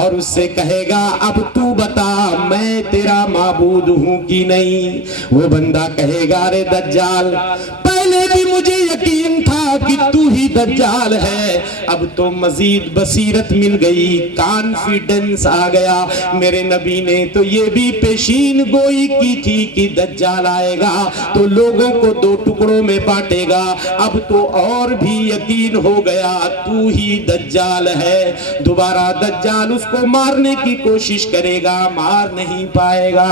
اور اس سے کہے گا اب تو بتا میں تیرا معبود ہوں کہ نہیں؟ وہ بندہ کہے گا ارے دجال پہلے پہلے بھی مجھے یقین تھا کہ تو ہی دجال ہے، اب تو مزید بصیرت مل گئی، کانفیڈنس آ گیا۔ میرے نبی نے تو یہ بھی پیشین گوئی کی تھی کہ دجال آئے گا تو لوگوں کو دو ٹکڑوں میں بانٹے گا، اب تو اور بھی یقین ہو گیا تو ہی دجال ہے۔ دوبارہ دجال اس کو مارنے کی کوشش کرے گا، مار نہیں پائے گا۔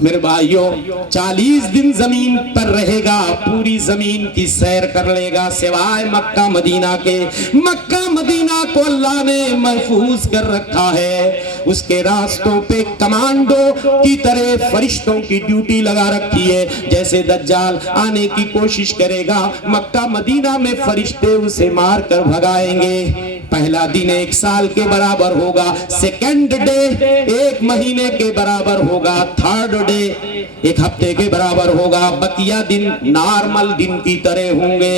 میرے بھائیوں 40 دن زمین پر رہے گا، پوری زمین کی سیر کر لے گا سوائے مکہ مدینہ کے۔ مکہ مدینہ کو اللہ نے محفوظ کر رکھا ہے، اس کے راستوں پہ کمانڈو کی طرح فرشتوں کی ڈیوٹی لگا رکھی ہے۔ جیسے دجال آنے کی کوشش کرے گا مکہ مدینہ میں فرشتے اسے مار کر بھگائیں گے۔ پہلا دن 1 سال کے برابر ہوگا، سیکنڈ ڈے 1 مہینے کے برابر ہوگا، تھرڈ ڈے 1 ہفتے کے برابر ہوگا، بقیہ دن نارمل دن کی طرح ہوں گے۔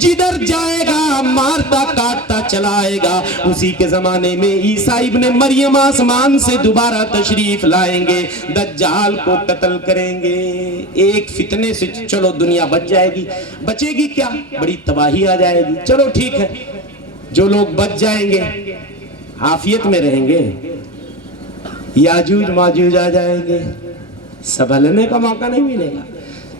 جدھر جائے گا مارتا کاٹتا چلائے گا۔ اسی کے زمانے میں عیسیٰ ابن مریم آسمان سے دوبارہ تشریف لائیں گے، دجال کو قتل کریں گے۔ ایک فتنے سے چلو دنیا بچ جائے گی، بچے گی کیا؟ بڑی تباہی آ جائے گی۔ چلو ٹھیک ہے، جو لوگ بچ جائیں گے عافیت میں رہیں گے، یاجوج ماجوج آ جائیں گے، سنبھلنے کا موقع نہیں ملے گا۔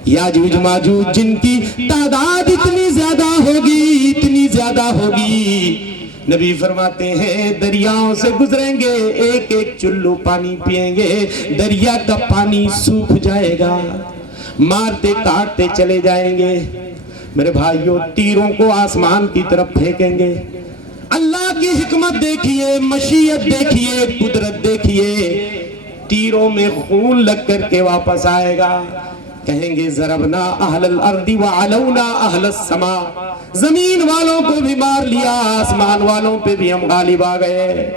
یاجوج ماجوج جن کی تعداد اتنی زیادہ ہوگی، اتنی زیادہ ہوگی، نبی فرماتے ہیں دریاؤں سے گزریں گے، ایک ایک چلو پانی پئیں گے، دریا کا پانی سوکھ جائے گا، مارتے کاٹتے چلے جائیں گے۔ میرے بھائیوں تیروں کو آسمان کی طرف پھینکیں گے۔ اللہ کی حکمت دیکھیے، مشیت دیکھیے، قدرت دیکھیے، تیروں میں خون لگ کر کے واپس آئے گا۔ کہیں گے ضربنا اہل الارض وعلونا اہل السماء، زمین والوں کو بھی مار لیا، آسمان والوں پہ بھی ہم غالب آ گئے۔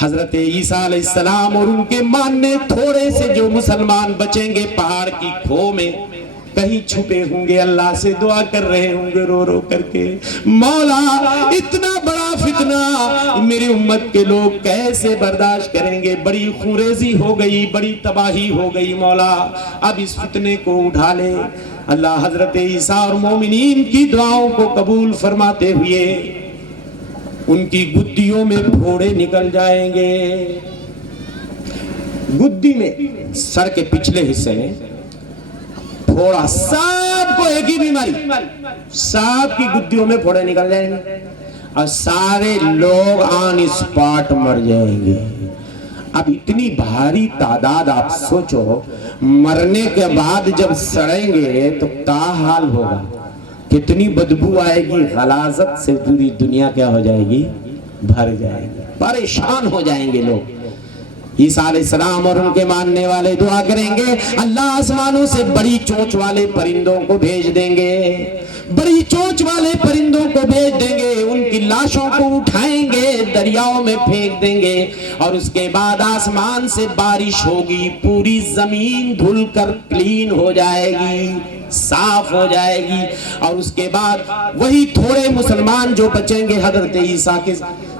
حضرت عیسیٰ علیہ السلام اور ان کے ماننے تھوڑے سے جو مسلمان بچیں گے پہاڑ کی کھو میں کہیں چھپے ہوں گے، اللہ سے دعا کر رہے ہوں گے رو رو کر کے، مولا اتنا بڑا فتنہ میری امت کے لوگ کیسے برداشت کریں گے؟ بڑی خوریزی ہو گئی، بڑی تباہی ہو گئی، مولا اب اس فتنے کو اٹھا لے۔ اللہ حضرت عیسیٰ اور مومنین کی دعاؤں کو قبول فرماتے ہوئے ان کی گدیوں میں پھوڑے نکل جائیں گے۔ گدی میں سر کے پچھلے حصے میں پھوڑا، سب کو ایک ہی بیماری، سب کی گدیوں میں پھوڑے نکل جائیں گے اور سارے لوگ آن اسپاٹ مر جائیں گے۔ اب اتنی بھاری تعداد، آپ سوچو مرنے کے بعد جب سڑیں گے تو کیا حال ہوگا، کتنی بدبو آئے گی، غلاظت سے پوری دنیا کیا ہو جائے گی، بھر جائے گی، پریشان ہو جائیں گے لوگ۔ عیسیٰ علیہ السلام اور ان کے ماننے والے دعا کریں گے، اللہ آسمانوں سے بڑی چونچ والے پرندوں کو بھیج دیں گے، بڑی چونچ والے پرندوں کو بھیج دیں گے، ان کی لاشوں کو اٹھائیں گے، دریاؤں میں پھینک دیں گے، اور اس کے بعد آسمان سے بارش ہوگی، پوری زمین دھل کر کلین ہو جائے گی، صاف ہو جائے گی، اور اس کے بعد وہی تھوڑے مسلمان جو بچیں گے حضرت عیسیٰ کے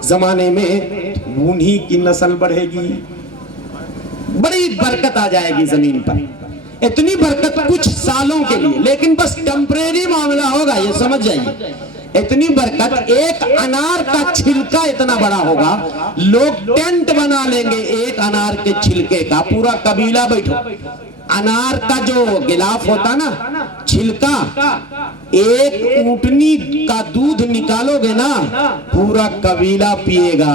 زمانے میں، انہی کی نسل بڑھے گی، بڑی برکت آ جائے گی زمین پر۔ اتنی برکت کچھ سالوں کے لیے، لیکن بس ٹیمپریری معاملہ ہوگا، یہ سمجھ جائیے۔ اتنی برکت، ایک انار کا چھلکا اتنا بڑا ہوگا، لوگ ٹینٹ بنا لیں گے ایک انار کے چھلکے کا، پورا قبیلہ بیٹھو۔ انار کا جو غلاف ہوتا نا، چھلکا، ایک اونٹنی کا دودھ نکالو گے نا، پورا قبیلہ پیے گا،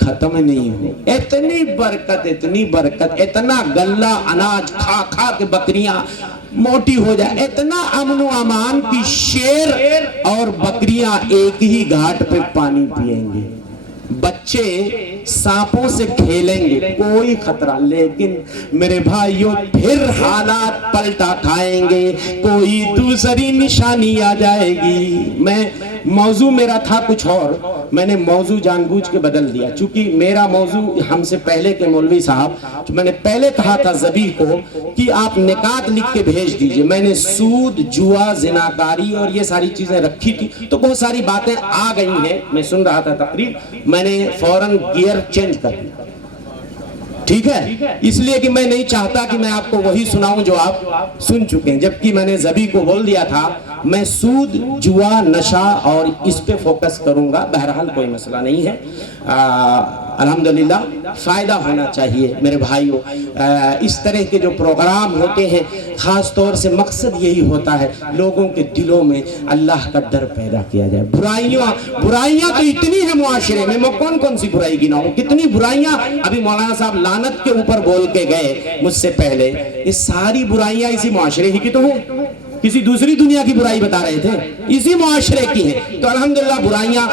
ختم نہیں ہو۔ اتنی برکت، اتنی برکت، اتنا گلہ اناج کھا کھا کے بکریاں موٹی ہو جائے، اتنا امن و امان کی شیر اور بکریاں ایک ہی گھاٹ پہ پانی پئیں گے، بچے سانپوں سے کھیلیں گے، کوئی خطرہ۔ لیکن میرے بھائیوں پھر حالات پلٹا کھائیں گے، کوئی دوسری نشانی آ جائے گی۔ موضوع میرا تھا کچھ اور، میں نے موضوع جان بوجھ کے بدل دیا، چونکہ میرا موضوع ہم سے پہلے کے مولوی صاحب، میں نے پہلے کہا تھا زبی کو کہ آپ نکات لکھ کے بھیج دیجئے، میں نے سود، جوا، زناکاری اور یہ ساری چیزیں رکھی تھی، تو بہت ساری باتیں آ گئی ہیں، میں سن رہا تھا تقریر، میں نے فوراً گیئر چینج کر دیا، ٹھیک ہے، اس لیے کہ میں نہیں چاہتا کہ میں آپ کو وہی سناؤں جو آپ سن چکے ہیں، جبکہ میں نے زبی کو بول دیا تھا میں سود، جوا، نشہ اور اس پہ فوکس کروں گا۔ بہرحال کوئی مسئلہ نہیں ہے، الحمدللہ فائدہ ہونا چاہیے میرے بھائیوں۔ اس طرح کے جو پروگرام ہوتے ہیں خاص طور سے مقصد یہی ہوتا ہے لوگوں کے دلوں میں اللہ کا ڈر پیدا کیا جائے۔ برائیاں تو اتنی ہیں معاشرے میں، میں کون سی برائی گناؤں، کتنی برائیاں۔ ابھی مولانا صاحب لعنت کے اوپر بول کے گئے مجھ سے پہلے، یہ ساری برائیاں اسی معاشرے ہی کی تو ہیں، کسی دوسری دنیا کی برائی بتا رہے تھے، اسی معاشرے کی ہیں۔ تو الحمدللہ برائیاں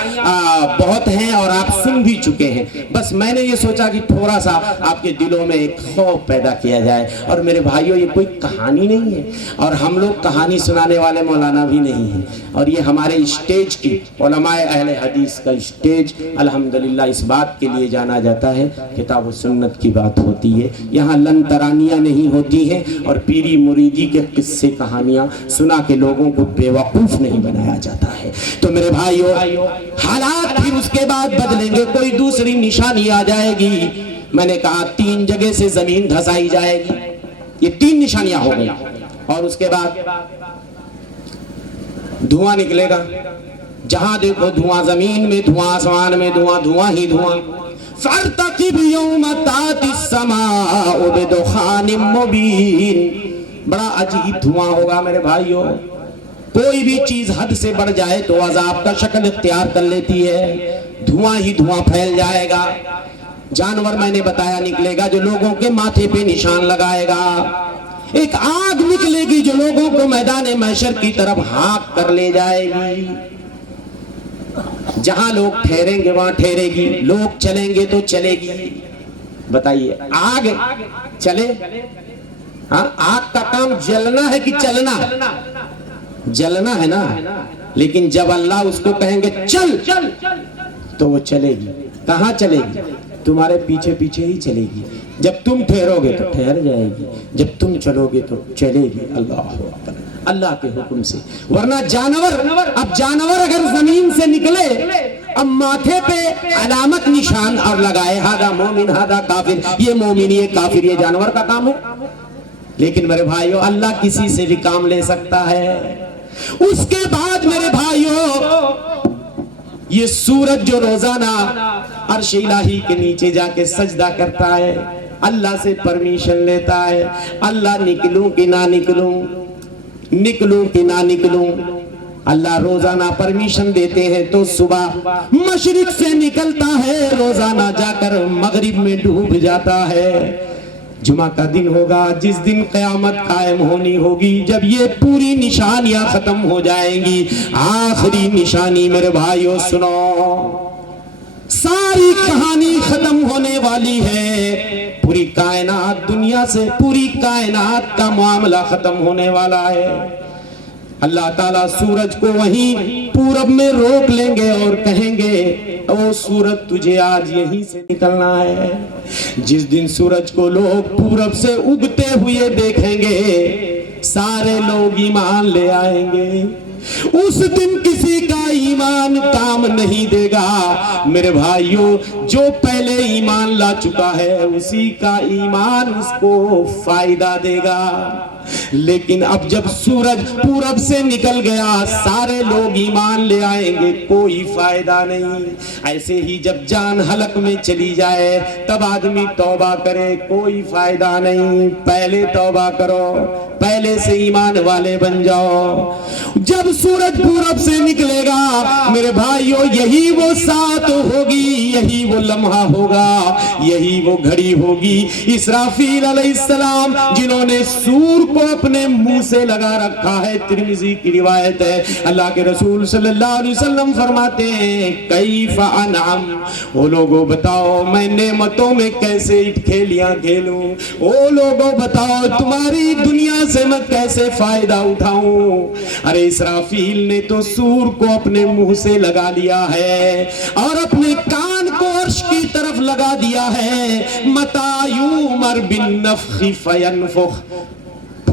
بہت ہیں اور آپ سن بھی چکے ہیں، بس میں نے یہ سوچا کہ تھوڑا سا آپ کے دلوں میں ایک خوف پیدا کیا جائے۔ اور میرے بھائیوں یہ کوئی کہانی نہیں ہے، اور ہم لوگ کہانی سنانے والے مولانا بھی نہیں ہیں، اور یہ ہمارے اسٹیج کی علماء اہل حدیث کا اسٹیج الحمدللہ اس بات کے لیے جانا جاتا ہے، کتاب و سنت کی بات ہوتی ہے، یہاں لن ترانیاں نہیں ہوتی ہیں اور پیری مریدی کے قصے کہانیاں سنا کے لوگوں کو بے وقوف نہیں بنایا جاتا ہے۔ تو میرے بھائیوں حالات پھر اس کے بعد بدلیں گے، کوئی دوسری نشانی آ جائے گی۔ میں نے کہا 3 جگہ سے زمین دھسائی جائے گی، یہ 3 نشانیاں ہو گئی، اور اس کے بعد دھواں نکلے گا، جہاں دیکھو دھواں، زمین میں دھواں، آسمان میں دھواں، دھواں ہی دھواں۔ فَارْتَقِبْ يَوْمَ تَأْتِي السَّمَاءُ بِدُخَانٍ مُّبِينٍ، بڑا عجیب دھواں ہوگا میرے بھائیوں۔ کوئی بھی چیز حد سے بڑھ جائے تو عذاب کا شکل اختیار کر لیتی ہے، دھواں ہی دھواں پھیل جائے گا۔ جانور میں نے بتایا نکلے گا جو لوگوں کے ماتھے پہ نشان لگائے گا، ایک آگ نکلے گی جو لوگوں کو میدان محشر کی طرف ہانک کر لے جائے گی۔ جہاں لوگ ٹھہریں گے وہاں ٹھہرے گی، لوگ چلیں گے تو چلے گی۔ بتائیے آگ چلے؟ ہاں، آگ کا کام جلنا ہے کہ چلنا؟ جلنا ہے نا، لیکن جب اللہ اس کو کہیں گے چل تو وہ چلے گی۔ کہاں چلے گی؟ تمہارے پیچھے پیچھے ہی چلے گی۔ جب تم ٹھہرو گے تو ٹھہر جائے گی، جب تم چلو گے تو چلے گی۔ اللہ اکبر، اللہ کے حکم سے۔ ورنہ جانور اگر زمین سے نکلے، اب ماتھے پہ علامت نشان اور لگائے ہادہ مومن ہادہ کافر، یہ مومن یہ کافر، یہ جانور کا کام ہے۔ لیکن میرے بھائیوں اللہ کسی سے بھی کام لے سکتا ہے۔ اس کے بعد میرے بھائیوں یہ سورج جو روزانہ عرش الہی کے نیچے جا کے سجدہ کرتا ہے، اللہ سے پرمیشن لیتا ہے، اللہ نکلوں کہ نہ نکلوں، نکلوں کہ نہ نکلوں۔ اللہ روزانہ پرمیشن دیتے ہیں تو صبح مشرق سے نکلتا ہے، روزانہ جا کر مغرب میں ڈوب جاتا ہے۔ جمعہ کا دن ہوگا جس دن قیامت قائم ہونی ہوگی، جب یہ پوری نشانیاں ختم ہو جائیں گی، آخری نشانی میرے بھائیوں سنو، ساری کہانی ختم ہونے والی ہے، پوری کائنات دنیا سے، پوری کائنات کا معاملہ ختم ہونے والا ہے۔ اللہ تعالیٰ سورج کو وہیں پورب میں روک لیں گے اور کہیں گے او سورج تجھے آج یہیں سے نکلنا ہے۔ جس دن سورج کو لوگ پورب سے اگتے ہوئے دیکھیں گے، سارے لوگ ایمان لے آئیں گے۔ اس دن کسی کا ایمان کام نہیں دے گا میرے بھائیوں، جو پہلے ایمان لا چکا ہے اسی کا ایمان اس کو فائدہ دے گا۔ لیکن اب جب سورج پورب سے نکل گیا، سارے لوگ ایمان لے آئیں گے، کوئی فائدہ نہیں۔ ایسے ہی جب جان حلق میں چلی جائے تب آدمی توبہ کرے، کوئی فائدہ نہیں۔ پہلے توبہ کرو، پہلے سے ایمان والے بن جاؤ۔ جب سورج پورب سے نکلے گا میرے بھائیوں، یہی وہ ساعت ہوگی، یہی وہ لمحہ ہوگا، یہی وہ گھڑی ہوگی۔ اسرافیل علیہ السلام جنہوں نے سور کو اپنے منہ سے لگا رکھا ہے، ترمذی کی روایت ہے، اللہ کے رسول صلی اللہ علیہ وسلم فرماتے ہیں کیف انعم، وہ لوگوں بتاؤ میں نعمتوں میں کیسے کھیلیاں کھیلوں، وہ لوگوں بتاؤ تمہاری دنیا سے میں کیسے فائدہ اٹھاؤں۔ ارے اسرافیل نے تو سور کو اپنے منہ سے لگا لیا ہے اور اپنے کان کو عرش کی طرف لگا دیا ہے، متی یؤمر بالنفخ فینفخ،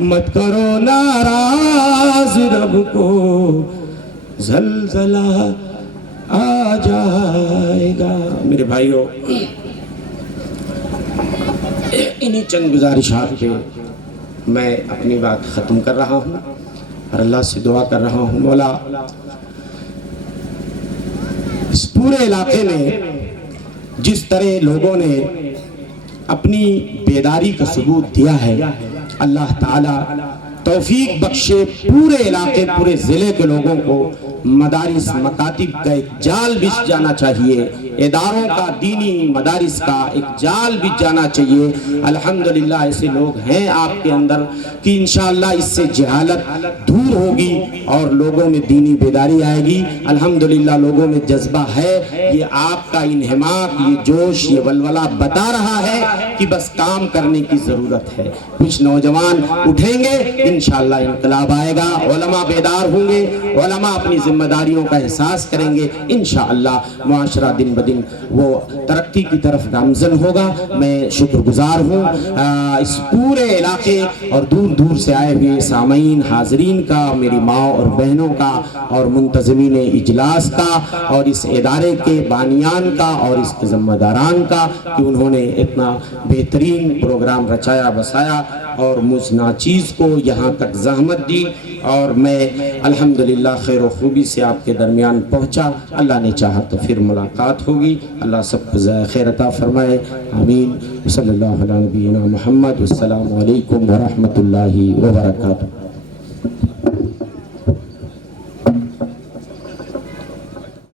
مت کرو ناراض رب کو زلزلہ آ جائے گا۔ میرے بھائیوں، انہی چند گزارشات پہ میں اپنی بات ختم کر رہا ہوں اور اللہ سے دعا کر رہا ہوں، مولا اس پورے علاقے میں جس طرح لوگوں نے اپنی بیداری کا ثبوت دیا ہے، اللہ تعالیٰ توفیق بخشے، پورے علاقے پورے ضلع کے لوگوں کو مدارس مکاتب کا ایک جال بچھ جانا چاہیے، اداروں کا دینی مدارس کا ایک جال بچھ جانا چاہیے۔ الحمدللہ ایسے لوگ ہیں آپ کے اندر کہ انشاءاللہ اس سے جہالت دور ہوگی اور لوگوں میں دینی بیداری آئے گی۔ الحمدللہ لوگوں میں جذبہ ہے، یہ آپ کا انہماک، یہ جوش، یہ ولولہ بتا رہا ہے کہ بس کام کرنے کی ضرورت ہے۔ کچھ نوجوان اٹھیں گے، انشاءاللہ انقلاب آئے گا، علماء بیدار ہوں گے، علماء اپنی ذمہ داریوں کا احساس کریں گے، انشاءاللہ معاشرہ دن بدن وہ ترقی کی طرف گامزن ہوگا۔ میں شکر گزار ہوں اس پورے علاقے اور دور دور سے آئے ہوئے سامعین، حاضرین کا، میری ماں اور بہنوں کا اور منتظمین اجلاس کا اور اس ادارے کے بانیان کا اور اس کے ذمہ داران کا کہ انہوں نے اتنا بہترین پروگرام رچایا بسایا اور مجھ ناچیز کو یہاں تک زحمت دی، اور میں الحمدللہ خیر و خوبی سے آپ کے درمیان پہنچا۔ اللہ نے چاہا تو پھر ملاقات ہوگی۔ اللہ سب کو خیر عطا فرمائے، آمین۔ صلی اللہ علیہ نبینا محمد، والسلام علیکم ورحمۃ اللہ وبرکاتہ۔